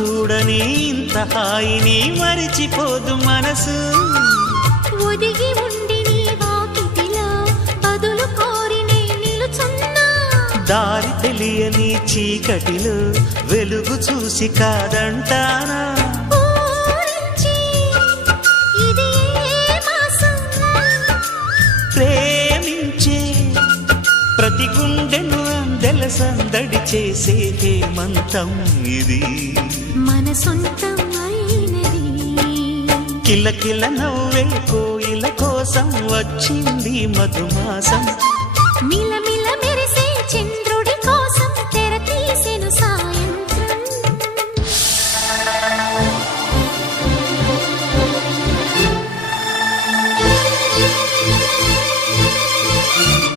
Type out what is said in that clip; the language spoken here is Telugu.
చూడని ఇంత హాయిని మరిచిపోదు మనసు. ఒదిగి ఉండి నీ వాకిటిలో బదులు కోరి నే నిలుచున్నా. దారి తెలియని చీకటిలో వెలుగు చూసి కాదంటానా. ప్రేమించే ప్రతి గుండెను అందెల సందడి చేసే హేమంతం ఇది. మన సొంతం అయినది. కిలకిల నవ్వే కోయిల కోసం వచ్చింది మధుమాసం.